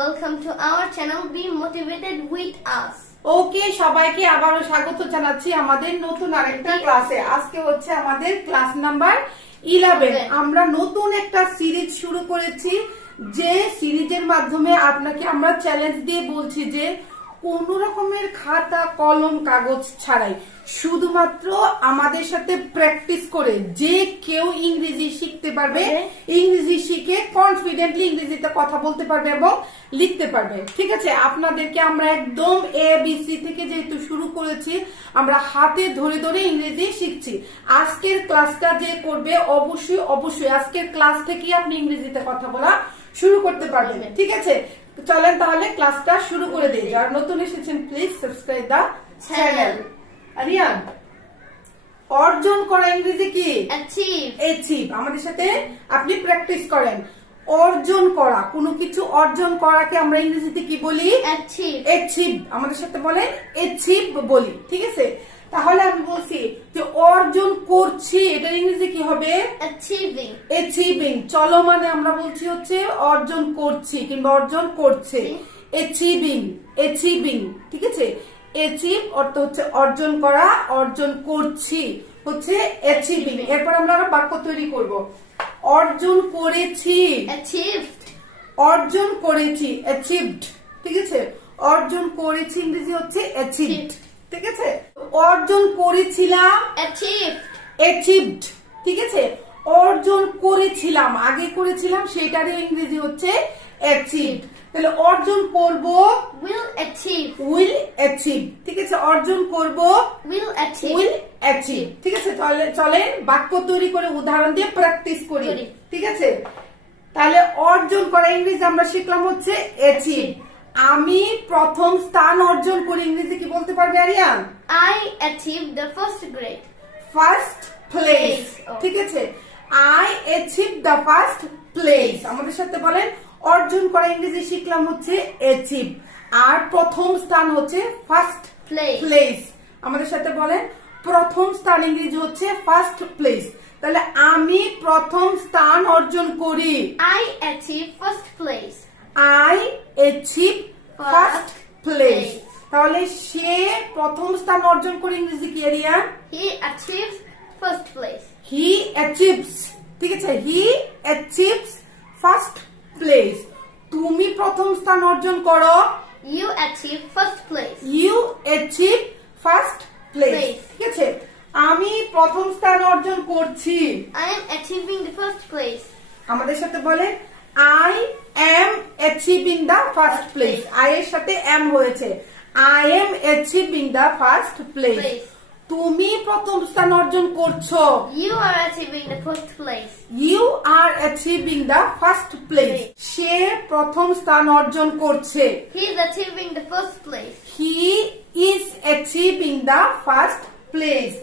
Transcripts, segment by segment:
welcome to our channel. Be motivated with us. ওকে সবাইকে আবারো স্বাগত জানাচ্ছি আমাদের নতুন আরেকটা ক্লাসে। আজকে হচ্ছে আমাদের ক্লাস নাম্বার 11। আমরা নতুন একটা সিরিজ শুরু করেছি, যে সিরিজের মাধ্যমে আপনাকে আমরা চ্যালেঞ্জ দিয়ে বলছি যে কোন রকমের খাতা কলম কাগজ ছাড়াই শুধুমাত্র আমাদের সাথে প্র্যাকটিস করে যে কেউ ইংরেজি শিখতে পারবে, ইংরেজি শিখে কনফিডেন্টলি ইংরেজিতে কথা বলতে পারবে এবং লিখতে পারবে। ঠিক আছে, আপনাদেরকে আমরা একদম ABC থেকে যেহেতু শুরু করেছি, আমরা হাতে ধরে ধরে ইংরেজি শিখছি। আজকের ক্লাসটা যে করবে অবশ্যই আজকের ক্লাস থেকেই আপনি ইংরেজিতে কথা বলা শুরু করতে পারবেন। ঠিক আছে, চলেন তাহলে ক্লাসটা শুরু করে দিই। যারা নতুন এসেছেন please subscribe the channel. Aryan, অর্জন করা ইংরেজি কি? অ্যাচিভ। আমাদের সাথে আপনি প্র্যাকটিস করেন। অর্জন করা, কোনো কিছু অর্জন করাকে আমরা ইংরেজিতে কি বলি? অ্যাচিভ। আমাদের সাথে বলেন অ্যাচিভ বলি। ঠিক আছে, তাহলে আমি বলছি যে অর্জন করছি, এটার ইংরেজি কি হবে? অ্যাচিভিং। চলো মানে আমরা বলছি হচ্ছে অর্জন করছি কিংবা অর্জন করছে। অ্যাচিভিং। ঠিক আছে, অ্যাচিভ অর্থ হচ্ছে অর্জন করা, অর্জন করছি হচ্ছে অ্যাচিভিং। এরপর আমরা বাক্য তৈরি করব। অর্জন করেছি, অর্জন করেছি, অ্যাচিভড। ঠিক আছে, অর্জন করেছি ইংরেজি হচ্ছে অ্যাচিভড। ঠিক আছে, অর্জন করেছিলাম, অ্যাচিভড। ঠিক আছে, অর্জন করেছিলাম, আগে করেছিলাম সেটারই ইংরেজি হচ্ছে অ্যাচিভড। তাহলে অর্জন করব উইল অ্যাচিভ। ঠিক আছে, অর্জন করব উইল অ্যাচিভ। ঠিক আছে, তাহলে চলেন বাক্য তৈরি করে উদাহরণ দিয়ে প্র্যাকটিস করি। ঠিক আছে, তাহলে অর্জন করা ইংরেজি আমরা শিখলাম হচ্ছে অ্যাচিভ। আমি প্রথম স্থান অর্জন করি ইংরেজি কি বলতে পারবে Aryan? I achieved the first grade. First place. ঠিক আছে, I achieved the first place। আমাদের সাথে বলেন অর্জন করা ইংরেজি শিখলাম হচ্ছে অ্যাচিভ, আর প্রথম স্থান হচ্ছে ফার্স্ট প্লেস। আমাদের সাথে বলেন প্রথম স্থান ইংরেজি হচ্ছে ফার্স্ট প্লেস। তাহলে আমি প্রথম স্থান অর্জন করি, I achieve first place. I achieve first place। তাহলে সে প্রথম স্থান অর্জন করে ইংরেজি কি area? He achieves first place. He achieves। ঠিক আছে, he achieves first place। তুমি প্রথম স্থান অর্জন করো, You achieve first place. You achieve first place। ঠিক আছে, আমি প্রথম স্থান অর্জন করছি, I am achieving the first place. আমাদের সাথে বলে I am achieving the first place। I এর সাথে am হয়েছে, I am achieving the first place। তুমি প্রথম স্থান অর্জন করছো, You are achieving the first place. You are achieving the first place। সে প্রথম স্থান অর্জন করছে, He is achieving the first place. He is achieving the first place।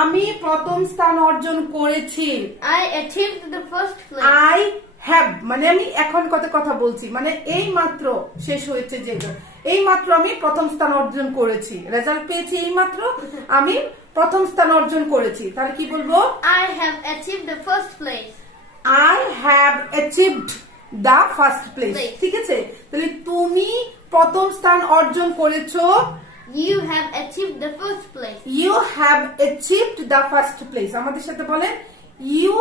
আমি প্রথম স্থান অর্জন করেছি, I achieved the first place. I have মানে আমি এখন কথা বলছি, মানে এই মাত্র শেষ হয়েছে, যেটা এই মাত্র আমি প্রথম স্থান অর্জন করেছি, রেজাল্ট পেয়েছি, এই মাত্র আমি প্রথম স্থান অর্জন করেছি। তাহলে কি বলবো? I have achieved the first place. I have achieved the first place। ঠিক আছে, তাহলে তুমি প্রথম স্থান অর্জন করেছো, You have achieved the first place. You have achieved the first place। আমাদের সাথে বলেন You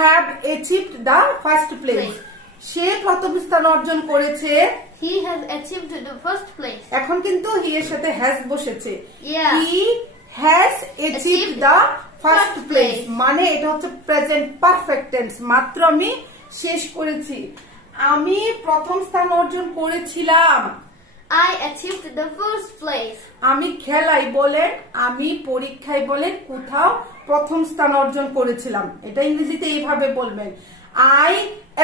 have achieved the first place। সে প্রথম স্থান অর্জন করেছে, He has achieved the first place. এখন কিন্তু হি এর সাথে হ্যাজ বসেছে, Yeah. He has achieved the first place। মানে এটা হচ্ছে প্রেজেন্ট পারফেক্ট টেন্স, মাত্র আমি শেষ করেছি। আমি প্রথম স্থান অর্জন করেছিলাম, I achieved the first place. আমি খেলাই বলেন, আমি পরীক্ষায় বলেন, কোথাও প্রথম স্থান অর্জন করেছিলাম। এটা ইংরেজিতে এইভাবে বলবেন I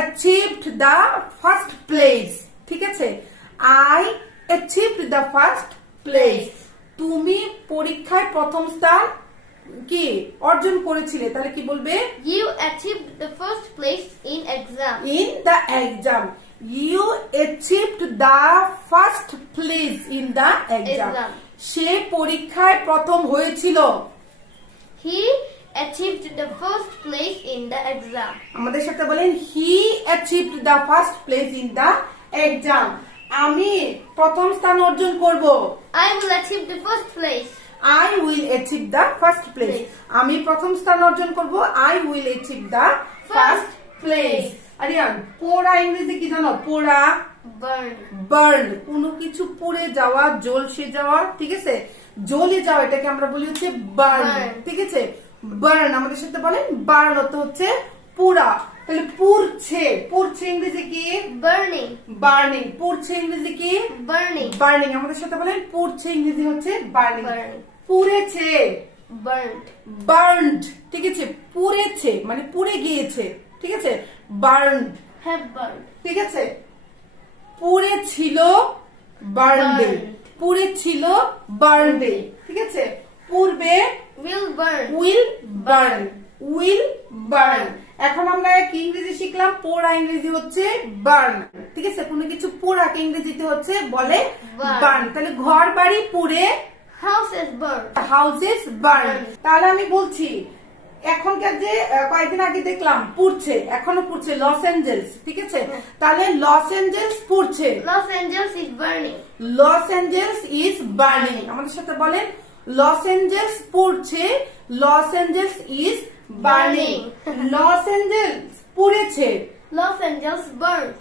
achieved the first place। ঠিক আছে, I achieved the first place। তুমি পরীক্ষায় প্রথম স্থান কি অর্জন করেছিলে, তাহলে কি বলবে? You achieved the first place in exam. In the exam। You achieved the first place in the exam। সে পরীক্ষায় প্রথম হয়েছিল, He achieved the first place in the exam. আমাদের সাথে বলেন He achieved the first place in the exam. আমি প্রথম স্থান অর্জন করব। I will achieve the first place. I will achieve the first place. আমি প্রথম স্থান অর্জন করব। I will achieve the first place. Aryan, পোড়া ইংরেজি কি জানো? পোড়া, Burn. বার্ন, কোনো কিছু পুড়ে যাওয়া, জ্বলসে যাওয়া, ঠিক আছে? জ্বলে যাওয়া, এটাকে আমরা বলি হচ্ছে বার্ন, ঠিক আছে? বার্ন, আমাদের সাথে বলেন বার্ন অর্থ হচ্ছে পুড়া। তাহলে পুড়ছে, পুড়ছে ইংরেজি কি? Burning. বার্নিং। পুড়ছে ইংরেজি কি? Burning. বার্নিং। আমাদের সাথে বলেন পুড়ছে ইংরেজি হচ্ছে বার্নিং। Burning. পুড়েছে, Burnt. বার্নড, ঠিক আছে? পুড়েছে মানে পুড়ে গিয়েছে, ঠিক আছে? Burn, Have burned. ঠিক আছে? পুড়ে ছিল, বার্নডে। পুড়ে ছিল, বার্নডে, ঠিক আছে? পূর্বে, Will burn. Will burn, will burn. এখন আমরা কি ইংরেজি শিখলাম? পোড়া ইংরেজি হচ্ছে বার্ন, ঠিক আছে? কোনো কিছু পোড়াকে ইংরেজিতে হচ্ছে বলে বার্ন। তাহলে ঘর বাড়ি পুড়ে, Houses burned. Houses burn. তাহলে আমি বলছি এখনকার যে কয়েকদিন আগে দেখলাম পুড়ছে, এখনো পুড়ছে, লস এঞ্জেলস, ঠিক আছে? তাহলে লস এঞ্জেলস পুড়ছে, Los Angeles is burning. Los Angeles is burning. আমাদের সাথে বলেন লস এঞ্জেলস পুড়ছে, Los Angeles is burning. Los Angeles পুড়েছে, Los Angeles burned.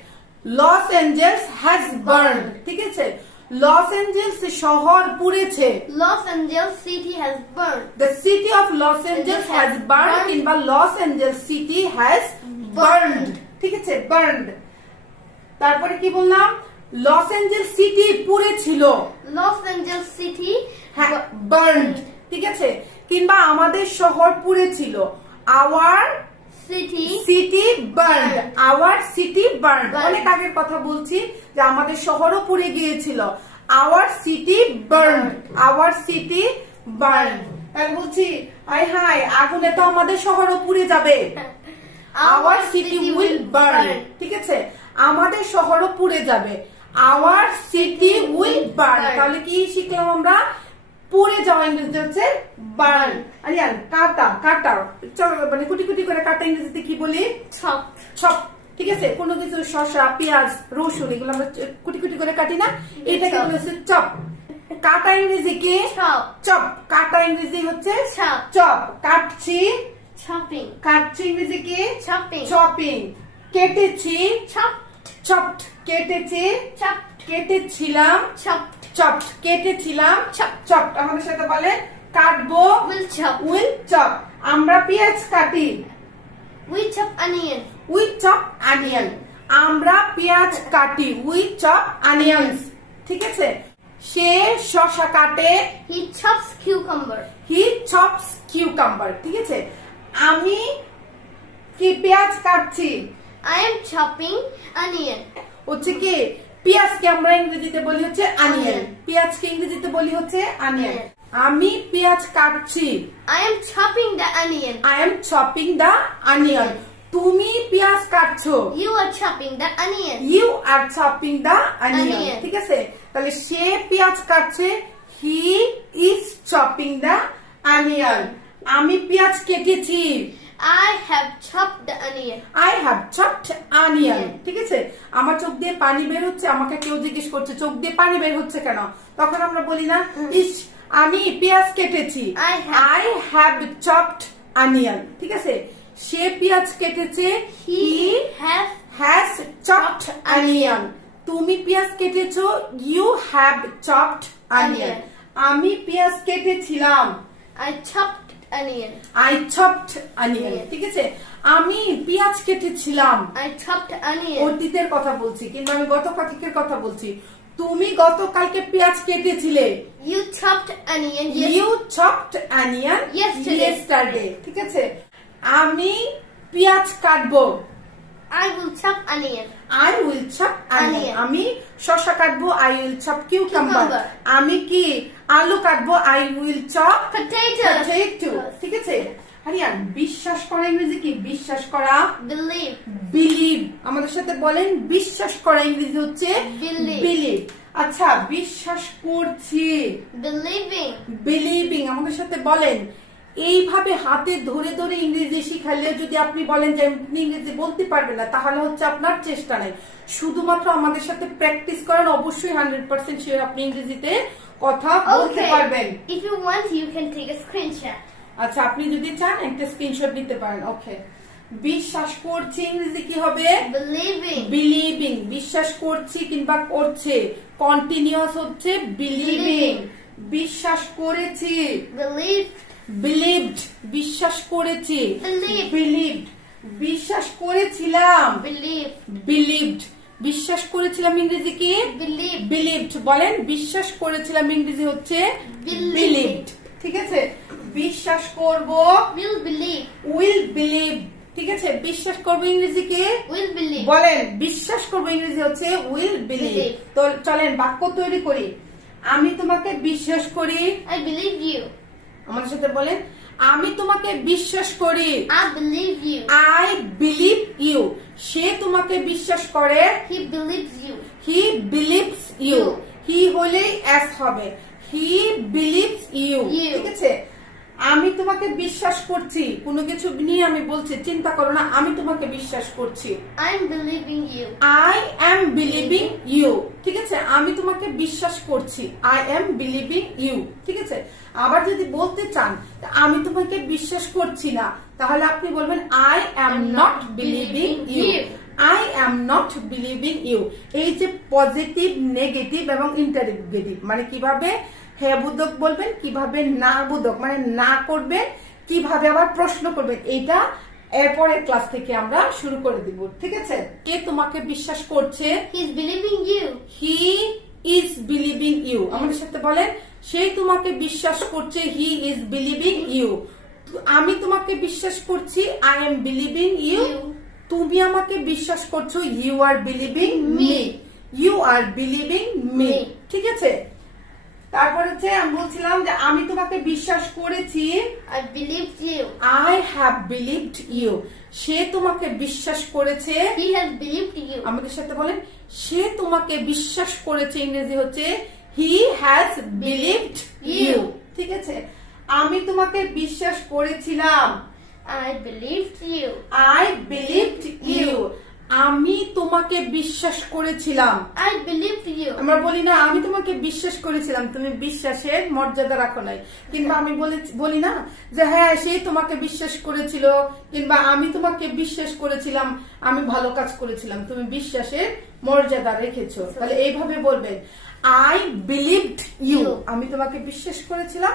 Los Angeles has burn, ঠিক আছে? লস এঞ্জেলস শহর পুড়েছে, Los Angeles city has burned. the city of Los Angeles has burned কিংবা Los Angeles city has burned, ঠিক আছে? burned। তারপরে কি বললাম? লস এঞ্জেলস সিটি পুড়েছিল, Los Angeles city burned, ঠিক আছে? কিংবা আমাদের শহর পুড়েছিল, our city city burned, our city burned. অনেক আগের কথা বলছি যে আমাদের শহরও পুড়ে গিয়েছিল, our city burned, our city burned. তাহলে বলছি আয় হায়, আগুনে তো আমাদের শহরও পুড়ে যাবে, আওয়ার সিটি উইল বার্ন, ঠিক আছে? আমাদের শহরও পুড়ে যাবে, আওয়ার সিটি উইল বার্ন। তাহলে কি শিখলাম আমরা? পুড়ে যাওয়া ইংরেজিতে হচ্ছে বার্ন। আরিয়ান, কাটা, কাটা, মানে কুটি কুটি করে কাটা ইংরেজিতে কি বলি? chopped. চপ, ঠিক আছে? কোনো কিছু শসা, পেঁয়াজ, রসুন এগুলো আমরা কুটি কুটি করে কাটি না, এটাকে বলে হচ্ছে চপ। কাটা ইংরেজি কি? Chop. চপ। কাটা ইংরেজি হচ্ছে Chop. চপ। কাটছি, Chopping. কাটছি ইংরেজি কি? Chopping. চপিং। কেটেছি, Chopped. চপড। কেটেছি, Chopped. কেটেছিলাম, Chopped. চপড। কেটেছিলাম, চপড। আমাদের সাথে বলে কাটবো, Will chop. Will chop. আমরা পেঁয়াজ কাটি, We chop onion. We chop onion. আমরা পেঁয়াজ কাটি, উই চপ অনিয়ন্স, ঠিক আছে? সে শসা কাটে, He chops cucumber. He chops cucumber, ঠিক আছে? আমি কি পেঁয়াজ কাটছি, I am chopping onion. হচ্ছে কি? পেঁয়াজকে আমরা ইংরেজিতে বলি হচ্ছে অনিয়ন, পেঁয়াজকে ইংরেজিতে বলি হচ্ছে অনিয়ন। আমি পেঁয়াজ কাটছি, I am chopping the onion. I am chopping the onion. তুমি পেঁয়াজ কাটছো, You are chopping the onion. You are chopping the onion, Onion. ঠিক আছে? তাহলে সে পেঁয়াজ কাটছে, he is chopping the onion. আমি পেঁয়াজ কেটেছি, I have chopped the onion. I have chopped onion, ঠিক আছে? আমার চোখ দিয়ে পানি বের হচ্ছে, আমাকে কেউ জিজ্ঞেস করছে চোখ দিয়ে পানি বের হচ্ছে কেন, তখন আমরা বলি না ইস আমি পেঁয়াজ কেটেছি, আই হ্যাভ চপড অনিয়ন, ঠিক আছে? সে পেঁয়াজ কেটেছে, হি হ্যাজ চপড অনিয়ন। তুমি পেঁয়াজ কেটেছো, ইউ হ্যাভ চপড অনিয়ন। আমি পেঁয়াজ কেটেছিলাম, I chopped onion. I chopped onion, ঠিক আছে? আমি পেঁয়াজ কেটেছিলাম, I chopped onion. অতীতের কথা বলছি কিন্তু আমি গতকালকের কথা বলছি। তুমি গতকালকে পেঁয়াজ কেটেছিলে, You chopped onion you chopped onion Yesterday. ঠিক আছে? আমি পেঁয়াজ কাটবো, I will chop onion. I will chop onion. Onion. আমি শসা কাটবো, I will chop cucumber. Cucumber. আমি কি আলু কাটবো, I will chop Potato. potato. ঠিক আছে? আরিয়ান, বিশ্বাস করা ইংরেজি কি? বিশ্বাস করা, Believe. বিলিভ। আমাদের সাথে বলেন বিশ্বাস করা ইংরেজি হচ্ছে Believe. বিলিভ। আচ্ছা, বিশ্বাস করছি, Believing. বিলিভিং। আমাদের সাথে বলেন এইভাবে হাতে ধরে ধরে ইংরেজি শিখালে যদি আপনি বলেন যে আপনি ইংরেজি বলতে পারবেন না, তাহলে হচ্ছে আপনার চেষ্টা নাই। শুধুমাত্র আমাদের সাথে প্র্যাকটিস করেন, অবশ্যই 100% শিওর আপনি ইংরেজিতে কথা বলতে পারবেন। If you want, you can take a screenshot. আচ্ছা, আপনি যদি চান একটা স্ক্রিনশট নিতে পারেন। ওকে, বিশ্বাস করছি ইংরেজি কি হবে? Believing. বিলিভিং। বিশ্বাস করছি কিংবা করছে, কন্টিনিউয়াস হচ্ছে বিলিভিং। বিশ্বাস করেছি, Believe. বিলিভড। বিশ্বাস করেছি, Believed. বিলিভড। বিশ্বাস করেছিলাম, Believe. বিলিভড। বিশ্বাস করেছিলাম ইংরেজি কি? Believe. বিলিভড। বলেন, বিশ্বাস করেছিলাম ইংরেজি হচ্ছে Believed. বিলিভড। ঠিক আছে, বিশ্বাস করব Will believe. Will believe. ঠিক আছে, বিশ্বাস করব ইংরেজি কি? Will believe. বলেন, বিশ্বাস করব ইংরেজি হচ্ছে উইল বিলিভ। Believe. তো চলেন বাক্য তৈরি করি। আমি তোমাকে বিশ্বাস করি। I believe you. আমাদের সাথে বলেন, আমি তোমাকে বিশ্বাস করি। I believe you. I believe you. সে তোমাকে বিশ্বাস করে। He believes you. He believes you. You. He হলেই এস হবে, হি বিলিভস ইউ। You. ঠিক আছে, আমি তোমাকে বিশ্বাস করছি, কোনো কিছু নিয়ে আমি বলছি, চিন্তা করো না, আমি তোমাকে বিশ্বাস করছি। I'm believing you. I am believing you. ঠিক আছে, আমি তোমাকে বিশ্বাস করছি, আই এম বিলিভিং ইউ। ঠিক আছে, আবার যদি বলতে চান আমি তোমাকে বিশ্বাস করছি না, তাহলে আপনি বলবেন I am not believing you. I am not believing you. এই যে পজিটিভ, নেগেটিভ এবং ইন্টারোগেটিভ, মানে কিভাবে হ্যাঁ বোধক বলবেন, কিভাবে না বোধক মানে না করবেন, কিভাবে আবার প্রশ্ন করবেন, এইটা এরপরের ক্লাস থেকে আমরা শুরু করে দিব। ঠিক আছে, কে তোমাকে বিশ্বাস করছে? He's believing you. He is believing you. আমাদের সাথে বলেন, সে তোমাকে বিশ্বাস করছে, হি ইজ বিলিভিং ইউ। আমি তোমাকে বিশ্বাস করছি, I am believing you. You. তুমি আমাকে বিশ্বাস করছো, you are believing me. Me. You are believing me. Me. ঠিক আছে, তারপর হচ্ছে আমি বলছিলাম যে আমি তোমাকে বিশ্বাস করেছি, I believed you. I have believed you. সে তোমাকে বিশ্বাস করেছে। He has believed you. আমাদের সাথে বলেন, সে তোমাকে বিশ্বাস করেছে, ইংরেজি হচ্ছে হি হ্যাজ বিলিভড ইউ। ঠিক আছে, আমি তোমাকে বিশ্বাস করেছিলাম, I believed you. I believed you. আমি তোমাকে বিশ্বাস করেছিলাম। I believed you. আমরা বলি না আমি তোমাকে বিশ্বাস করেছিলাম, তুমি বিশ্বাসের মর্যাদা রাখো নাই। কিংবা আমি বলি না যে হ্যাঁ সে তোমাকে বিশ্বাস করেছিল, কিংবা আমি তোমাকে বিশ্বাস করেছিলাম, আমি ভালো কাজ করেছিলাম, তুমি বিশ্বাসের মর্যাদা রেখেছো। তাহলে এইভাবে বলবেন, আই বিলিভড ইউ। আমি তোমাকে বিশ্বাস করেছিলাম,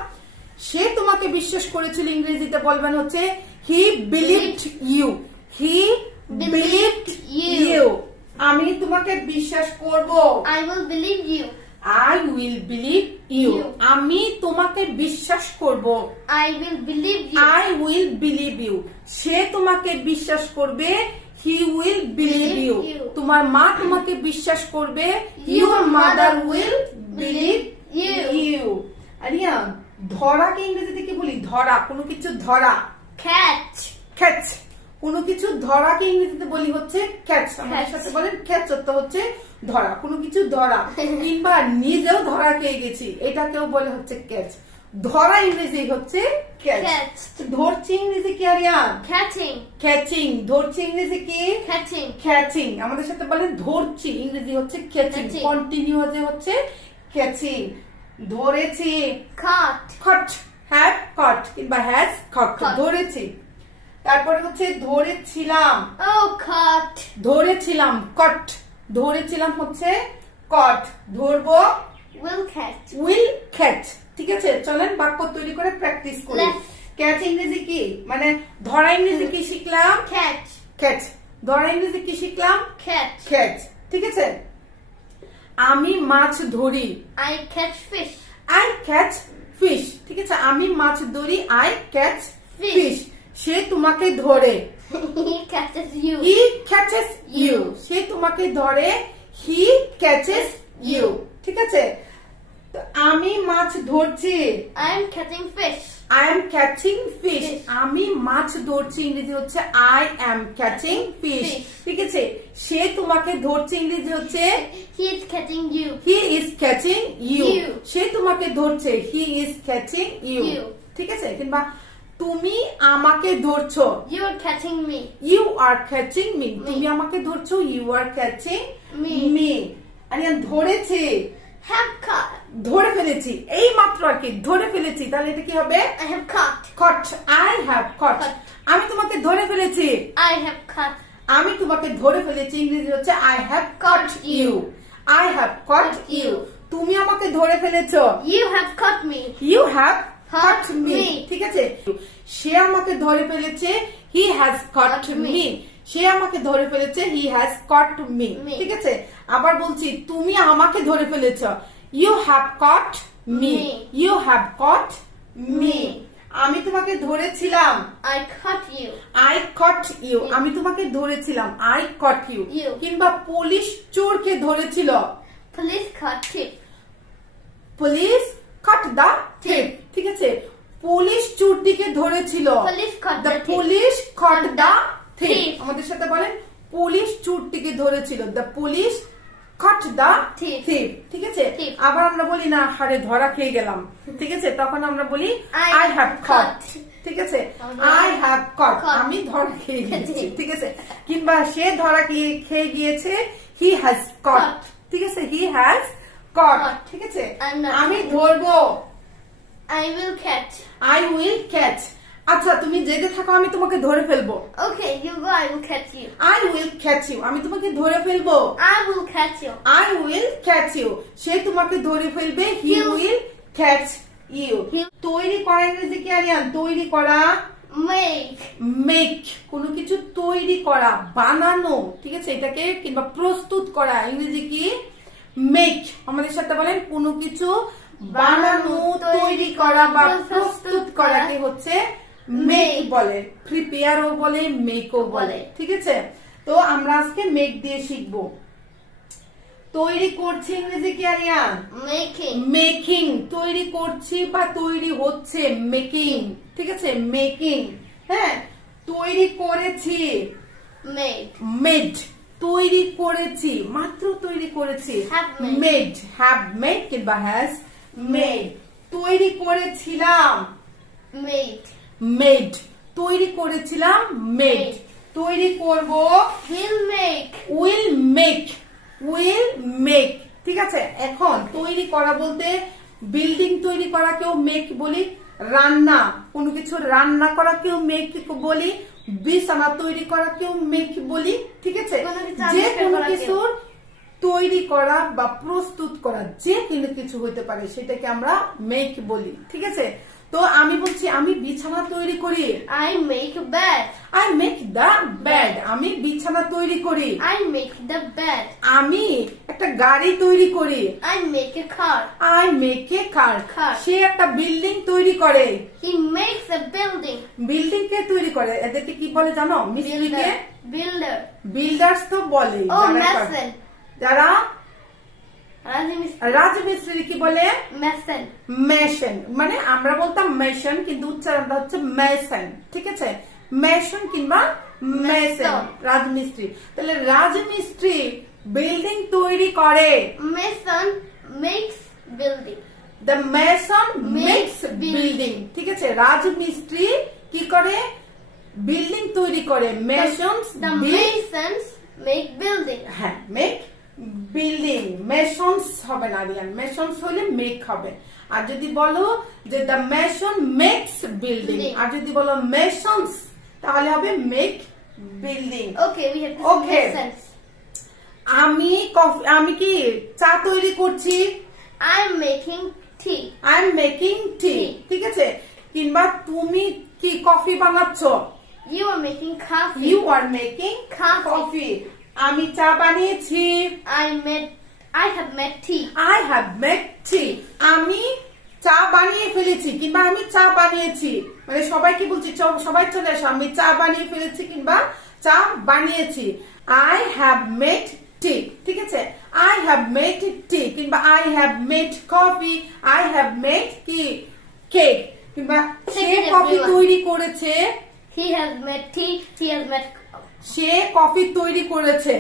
সে তোমাকে বিশ্বাস করেছিল, ইংরেজিতে বলবেন হচ্ছে he believed you. He believed you. আমি তোমাকে বিশ্বাস করব, I will believe you. I will believe you. You. আমি তোমাকে বিশ্বাস করব, I will believe you. I will believe you. সে তোমাকে বিশ্বাস করবে, he will believe you. Believe you. তোমার মা তোমাকে বিশ্বাস করবে, your mother will believe you. Aria, ধরাকে ইংরেজিতে কি বলি? ধরা, কোনো কিছু ধরা। Catch. ক্যাচ, কোনো কিছু ধরাকে ইংরেজিতে বলি হচ্ছে ক্যাচ। আমাদের সাথে বলেন ক্যাচ অর্থ হচ্ছে ধরা, কোনো কিছু ধরা। কিংবা নিজেও ধরা খেয়ে গেছি, এটাকেও বলে হচ্ছে ক্যাচ। ধরা ইংরেজি হচ্ছে ক্যাচ। Catch. ধরছি ইংরেজি কি আরিয়ান? Catching. ক্যাচিং। ধরছি ইংরেজি কি? Catching. ক্যাচিং। আমাদের সাথে বলেন ধরছি ইংরেজি হচ্ছে ক্যাচিং। Catching. কন্টিনিউয়াস হচ্ছে ক্যাচিং। ধরেছি, Caught. কট, হ্যাভ কট কিংবা হ্যাজ কট। Caught. ধরেছি। তারপরে হচ্ছে ধরেছিলাম, Oh, caught. ধরেছিলাম, কট। ধরেছিলাম হচ্ছে কট। ধরবো, Will catch. Will catch. ঠিক আছে, চলেন বাক্য তৈরি করে প্র্যাকটিস করি। Let's. ক্যাচ ইংরেজি কি? মানে ধরা ইংরেজি কি শিখলাম? Catch. ক্যাচ। ধরা ইংরেজি কি শিখলাম? Catch. ক্যাচ। ঠিক আছে, আমি মাছ ধরি, I catch fish. I catch fish. ঠিক আছে, আমি মাছ ধরি, আই ক্যাচ Fish. ফিশ। সে তোমাকে ধরে, He catches you. He catches you. সে তোমাকে ধরে, হি ক্যাচেস ইউ। ঠিক আছে, তো আমি মাছ ধরছি, I am catching fish. I am catching fish. Fish. আমি মাছ ধরছি, ইংরেজি হচ্ছে I am catching fish. Fish. ঠিক আছে, সে তোমাকে ধরছে, ইংরেজি হচ্ছে He is catching you. He is catching you. You. সে তোমাকে ধরছে, he is catching you. You. ঠিক আছে, কিংবা তুমি আমাকে ধরছো। You are catching me. You are catching me. তুমি আমাকে ধরছো। You are catching me. Aryan ধরেছে। Have caught. ধরে ফেলেছি। এই মাত্র আর কি ধরে ফেলেছি। তাহলে এটা কি হবে? I have caught. Caught. I have caught. আমি তোমাকে ধরে ফেলেছি। I have caught. আমি তোমাকে ধরে ফেলেছি ইংরেজি হচ্ছে I have caught you. I have caught you. তুমি আমাকে ধরে ফেলেছো। You have caught me. You have caught me. me. ঠিক আছে। সে আমাকে ধরে ফেলেছে। He has caught me. সে আমাকে ধরে ফেলেছে। He has caught me. ঠিক আছে। আবার বলছি তুমি আমাকে ধরে ফেলেছো। You have caught me. You have caught me. আমি তোমাকে ধরেছিলাম। I caught you. I caught you. আমি তোমাকে ধরেছিলাম। I caught you. কিংবা পুলিশ চোরকে ধরেছিল। Police caught thief. Police caught the thief. ঠিক আছে। পুলিশ চোরটিকে ধরেছিল। Police caught The the thief. police caught the thief. thief. আমাদের সাথে বলেন পুলিশ চোরটিকে ধরেছিল। The police caught the thief. ঠিক আছে। thief. আবার আমরা বলি না হারে ধরা খেয়ে গেলাম। ঠিক আছে। তখন আমরা বলি I have caught. ঠিক আছে। I have caught. আমি ধরা খেয়ে গেছি। ঠিক আছে। কিংবা সে ধরা খেয়ে গিয়েছে। He has caught. ঠিক আছে। He has caught. ঠিক আছে। আমি ধরবো। I will catch. I will catch. আচ্ছা তুমি যেতে থাকো আমি তোমাকে ধরে ফেলবো। Okay, you go. I will catch you. I will catch you. আমি তোমাকে ধরে ফেলবো। I will catch you. I will catch you. সে তোমাকে ধরে ফেলবে। He will catch you. তৈরি করা ইংরেজি কি আরিয়ান? তৈরি করা। Make. Make. কোনো কিছু তৈরি করা, বানানো। ঠিক আছে। এটাকে কিংবা প্রস্তুত করা ইংরেজি কি? Make. আমাদের সাথে বলেন কোনো কিছু বানানো, তৈরি করা বা প্রস্তুত করাকে হচ্ছে মেক বলে। প্রিপেয়ারও বলে, মেকও বলে। ঠিক আছে। তো আমরা আজকে মেক দিয়ে শিখবো। তৈরি করছি ইংরেজি কি আরিয়ান? Making. মেকিং। তৈরি করছি বা তৈরি হচ্ছে মেকিং। ঠিক আছে। মেকিং। হ্যাঁ। তৈরি করেছি Made. মেড। তৈরি করেছি মাত্র তৈরি করেছি Have made. Made. Have made কিংবা হ্যাজ মেড। তৈরি করেছিলাম Made. মেড। তৈরি করেছিলাম মেড। তৈরি করব Will make. Will make. Will make. ঠিক আছে। এখন তৈরি করা বলতে বিল্ডিং তৈরি করাকেও মেক বলি। রান্না কোনো কিছু রান্না করাকেও মেক বলি। বিছানা তৈরি করাকেও মেক বলি। ঠিক আছে। যে কোনো কিছুর তৈরি করা বা প্রস্তুত করা যে কোনো কিছু হতে পারে সেটাকে আমরা মেক বলি। ঠিক আছে। তো আমি বলছি আমি বিছানা তৈরি করি। I make a bed. I make the bed. আমি বিছানা তৈরি করি। I make the bed. আমি একটা গাড়ি তৈরি করি। I make a car. I make a car. Car. সে একটা বিল্ডিং তৈরি করে। He makes a building. Building কে তৈরি করে এদেরকে কি বলে জানো? মিস্ত্রিকে Builder. বিল্ডার্স তো বলে। Oh, mason. যারা Rajmistrri. রাজমিস্ত্রি কি বলে? Mason. মেশন। মানে আমরা বলতাম মেশন কিন্তু উচ্চারণটা হচ্ছে মেশন। ঠিক আছে। মেশন কিংবা মেশন। রাজমিস্ত্রি। তাহলে রাজমিস্ত্রি বিল্ডিং তৈরি করে। Mason makes building. The mason makes Makes building. ঠিক আছে। রাজমিস্ত্রি কি করে? বিল্ডিং তৈরি করে। মেশনস The masons make building. হ্যাঁ মেক বিল্ডিং। মেশনস হবে না আরিয়ান। মেশনস হলে মেক হবে। আর যদি বলো যে দ্য মেশন মেক্স বিল্ডিং, আর যদি বলো মেশনস তাহলে হবে make building. Okay, we have to Okay. make sense. আমি কি চা তৈরি করছি। I'm making tea. I am making tea. ঠিক আছে। কিংবা তুমি কি কফি বানাচ্ছ। You are making coffee. You are making Coffee. Coffee. আমি চা বানিয়েছি। I have made tea. I have made tea. আমি চা বানিয়ে ফেলেছি কিংবা আমি চা বানিয়েছি। মানে সবাইকে বলছি সবাই চলে আসো আমি চা বানিয়ে ফেলেছি কিংবা চা বানিয়েছি। আই হ্যাভ মেড টি। ঠিক আছে। আই হ্যাভ মেড টি কিংবা I have made coffee. I have made কি কেক কিংবা সে কফি তৈরি করেছে। He has made tea. He has made. Say coffee তৈরি করেছে।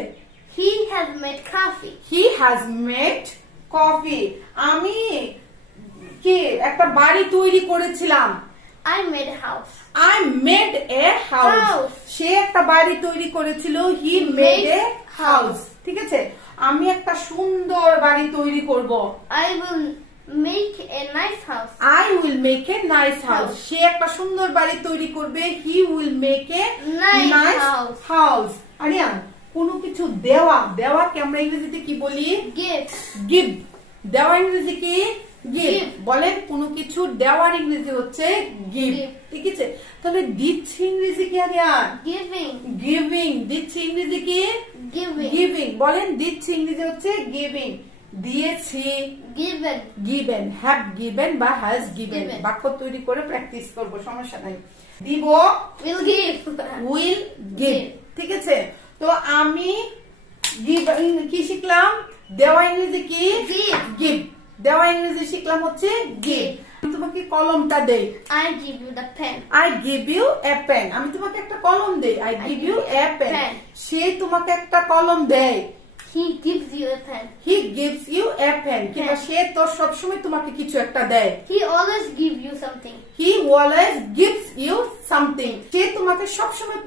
He has made coffee. He has made coffee. আমি কি একটা বাড়ি তৈরি করেছিলাম। I made a house. I made a house. সে একটা বাড়ি তৈরি করেছিল। He made a house. ঠিক আছে, আমি একটা সুন্দর বাড়ি তৈরি করব। I will make a nice house. I will make a nice house. সে একটা সুন্দর বাড়ি তৈরি করবে। He will make a nice house. Aryan, কোনো কিছু দেওয়া, দেওয়াকে আমরা ইংরেজিতে কি বলি? Give. Give. দেওয়া ইংরেজি কি? Give. বলেন, কোনো কিছু দেওয়ার ইংরেজি হচ্ছে give. ঠিক আছে, তাহলে দিচ্ছি ইংরেজি কি আরিয়ান? Giving. Giving. দিচ্ছি ইংরেজি কি? Giving. Giving. বলেন, দিচ্ছি ইংরেজি হচ্ছে giving. দিয়েছি, Given. given. Have given বা has given. Given. বাক্য তৈরি করে প্র্যাকটিস করব, সমস্যা নাই। দিব, Will give. will give. ঠিক আছে, তো আমি কি শিখলাম? দেওয়া ইংরেজি কি? Give. Give. দেওয়া ইংরেজি শিখলাম হচ্ছে give. আমি তোমাকে কলমটা দেই। I give you the pen. I give you a pen. আমি তোমাকে একটা কলম দেই। I give you a pen. সে তোমাকে একটা কলম দেয়। He gives you a pen. He gives you a pen. কিংবা সে তো সবসময় তোমাকে কিছু একটা দেয়। He always gives you something. He always gives you something. সে তোমাকে সবসময়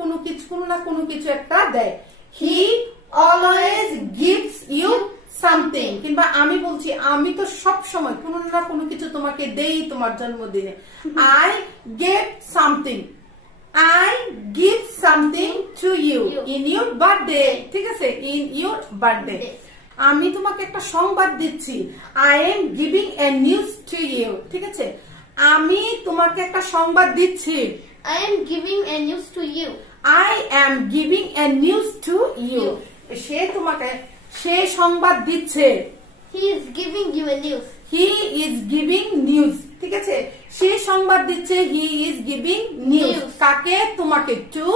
কোনো না কোনো কিছু একটা দেয়। He always gives you something. কিংবা আমি বলছি, আমি তো সবসময় কোনো না কোনো কিছু তোমাকে দেই তোমার জন্মদিনে। I give something. I give something to you in your birthday. ঠিক আছে, in your birthday. আমি তোমাকে একটা সংবাদ দিচ্ছি। I am giving a news to you. ঠিক আছে, আমি তোমাকে একটা সংবাদ দিচ্ছি। I am giving a news to you. I am giving a news to you. সে তোমাকে সে সংবাদ দিচ্ছে। He is giving you a news. He is giving news. ঠিক আছে, সে সংবাদ দিচ্ছে। He is giving news. কাকে? তোমাকে। To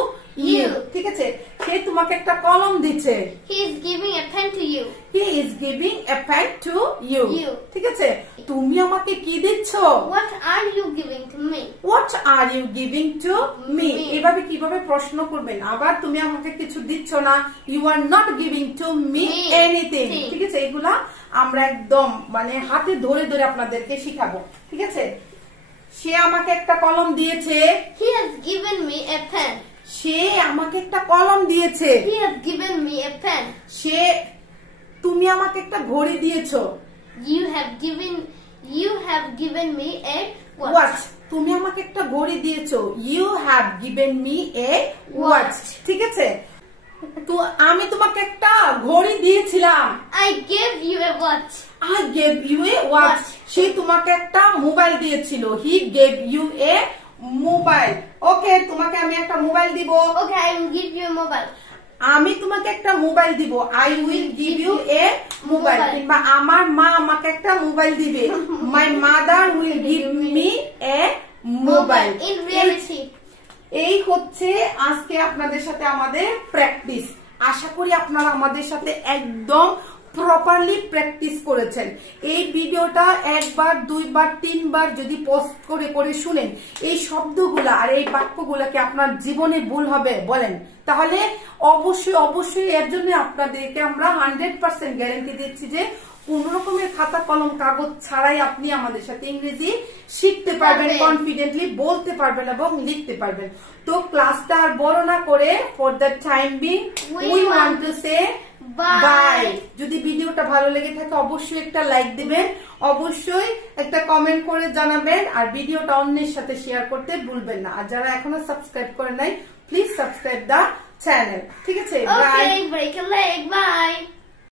you. ঠিক আছে, সে তোমাকে একটা কলম দিচ্ছে। He is giving a pen to you. He is giving a pen to you. ঠিক আছে, তুমি আমাকে কি দিচ্ছ? What are you giving to me? What are you giving to me? এভাবে কিভাবে প্রশ্ন করবেন? আবার তুমি আমাকে কিছু দিচ্ছ না। You are not giving to me anything. ঠিক আছে, এগুলা আমরা একদম মানে হাতে ধরে ধরে আপনাদেরকে শিখাবো। ঠিক আছে, সে আমাকে একটা কলম দিয়েছে। He has given me a pen. সে আমাকে একটা কলম দিয়েছে। He has given me a pen. সে তুমি আমাকে একটা ঘড়ি দিয়েছো। You have given me a watch. তুমি আমাকে একটা ঘড়ি দিয়েছো। You have given me a watch. ঠিক আছে, তো আমি তোমাকে একটা ঘড়ি দিয়েছিলাম। I gave you a watch. I gave you a watch. সে তোমাকে একটা মোবাইল দিয়েছিল। He gave you a mobile. Okay, তোমাকে আমি একটা মোবাইল দিব। Okay, I will give you a mobile. আমি তোমাকে একটা মোবাইল দিব। I will give you a mobile. কিংবা আমার মা আমাকে একটা মোবাইল দিবে। My mother will give me a mobile. In reality. এই হচ্ছে আজকে আপনাদের সাথে আমাদের প্র্যাকটিস। আশা করি আপনারা আমাদের সাথে একদম প্রপারলি প্র্যাকটিস করেছেন। এই ভিডিওটা একবার, দুইবার, তিনবার যদি পোস্ট করে করে শুনেন, এই শব্দগুলা আর এই বাক্যগুলাকে আপনার জীবনে ভুল হবে বলেন, তাহলে অবশ্যই অবশ্যই এর জন্য আপনাদেরকে আমরা 100% গ্যারান্টি দিচ্ছি যে কোন রকমের খাতা কলম কাগজ ছাড়াই আপনি আমাদের সাথে ইংরেজি শিখতে পারবেন, কনফিডেন্টলি বলতে পারবেন এবং লিখতে পারবেন। তো ক্লাসটা আর বড় না করে, for the time being we want to say bye. যদি ভিডিওটা ভালো লেগে থাকে অবশ্যই একটা লাইক দিবেন, অবশ্যই একটা কমেন্ট করে জানাবেন, আর ভিডিওটা অন্যের সাথে শেয়ার করতে ভুলবেন না। আর যারা এখনো সাবস্ক্রাইব করেন নাই, প্লিজ সাবস্ক্রাইব দা চ্যানেল। ঠিক আছে, Okay, break a leg. Bye.